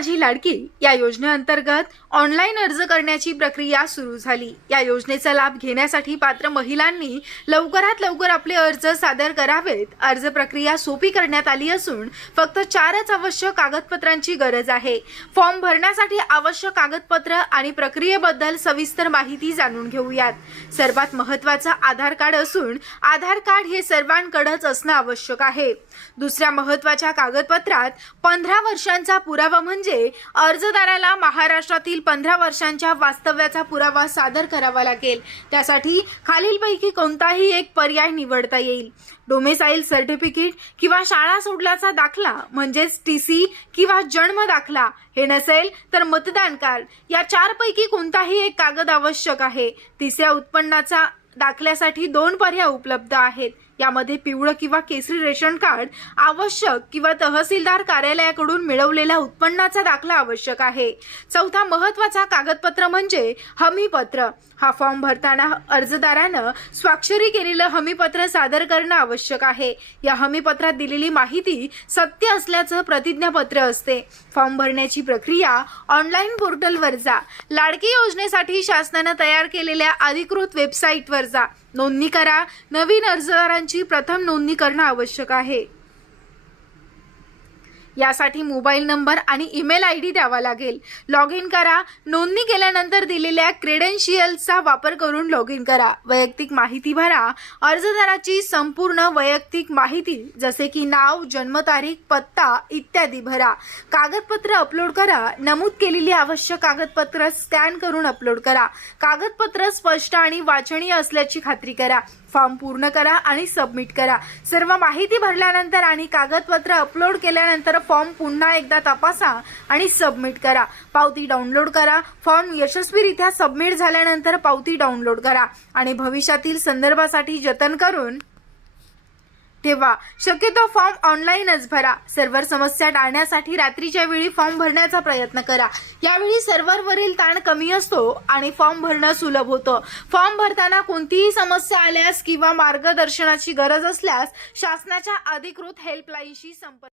माझी लाडकी या योजनेअंतर्गत ऑनलाईन अर्ज करण्याची प्रक्रिया सुरू झाली. या योजनेचा लाभ घेण्यासाठी पात्र महिलांनी लवकरात लवकर आपले अर्ज सादर करावेत. अर्ज प्रक्रिया सोपी करण्यात आली असून फक्त चारच आवश्यक कागदपत्रांची गरज आहे. फॉर्म भरण्यासाठी आवश्यक कागदपत्र आणि प्रक्रियेबद्दल सविस्तर माहिती जाणून घेऊयात. सर्वात महत्वाचं आधार कार्ड असून आधार कार्ड हे सर्वांकडेच असणं आवश्यक आहे. दुसऱ्या महत्त्वाच्या कागदपत्रात पंधरा वर्षांचा पुरावा म्हणजे म्हणजे अर्जदाराला महाराष्ट्रातील पंधरा वर्षांच्या वास्तव्याचा पुरावा सादर करावा लागेल. त्यासाठी खालीलपैकी कोणताही एक पर्याय निवडता येईल. डोमेसाईल सर्टिफिकेट किंवा शाळा सोडल्याचा दाखला म्हणजेच टी सी किंवा जन्म दाखला हे नसेल तर मतदान कार्ड. या चारपैकी कोणताही एक कागद आवश्यक आहे. तिसऱ्या उत्पन्नाचा दाखल्यासाठी दोन पर्याय उपलब्ध आहेत. यामध्ये पिवळं किंवा केसरी रेशन कार्ड आवश्यक किंवा तहसीलदार कार्यालयाकडून मिळवलेल्या उत्पन्नाचा दाखला आवश्यक आहे. चौथा महत्त्वाचा कागदपत्र म्हणजे हमीपत्र. हा फॉर्म भरताना अर्जदारानं स्वाक्षरी केलेलं हमीपत्र सादर करणं आवश्यक आहे. या हमीपत्रात दिलेली माहिती सत्य असल्याचं प्रतिज्ञापत्र असते. फॉर्म भरण्याची प्रक्रिया ऑनलाईन पोर्टलवर जा. लाडकी योजनेसाठी शासनानं तयार केलेल्या अधिकृत वेबसाईटवर जा. नोंदणी करा. नवीन अर्जदारांची प्रथम नोंदणी करणं आवश्यक आहे. यासाठी मोबाईल नंबर आणि ईमेल आय डी द्यावा लागेल. लॉग इन करा. नोंदणी केल्यानंतर दिलेल्या क्रेडेन्शियल्सचा वापर करून लॉग इन करा. वैयक्तिक माहिती भरा. अर्जदाराची संपूर्ण वैयक्तिक माहिती जसे की नाव जन्मतारीख पत्ता इत्यादी भरा. कागदपत्र अपलोड करा. नमूद केलेली आवश्यक कागदपत्र स्कॅन करून अपलोड करा. कागदपत्र स्पष्ट आणि वाचनीय असल्याची खात्री करा. फॉर्म पूर्ण करा आणि सबमिट करा. सर्व माहिती भरल्यानंतर आणि कागदपत्र अपलोड केल्यानंतर फॉर्म पुन्हा एकदा तपासा आणि सबमिट करा. पावती डाउनलोड करा. फॉर्म यशस्वीरित्या सबमिट झाल्यानंतर पावती डाउनलोड करा. आणि भविष्यातील संदर्भासाठी जतन करून ठेवा. शक्यतो फॉर्म ऑनलाईनच भरा. सर्व्हर समस्या टाळण्यासाठी रात्रीच्या वेळी फॉर्म भरण्याचा प्रयत्न करा. यावेळी सर्व्हरवरील ताण कमी असतो आणि फॉर्म भरणं सुलभ होतं. फॉर्म भरताना कोणतीही समस्या आल्यास किंवा मार्गदर्शनाची गरज असल्यास शासनाच्या अधिकृत हेल्पलाईनशी संपर्क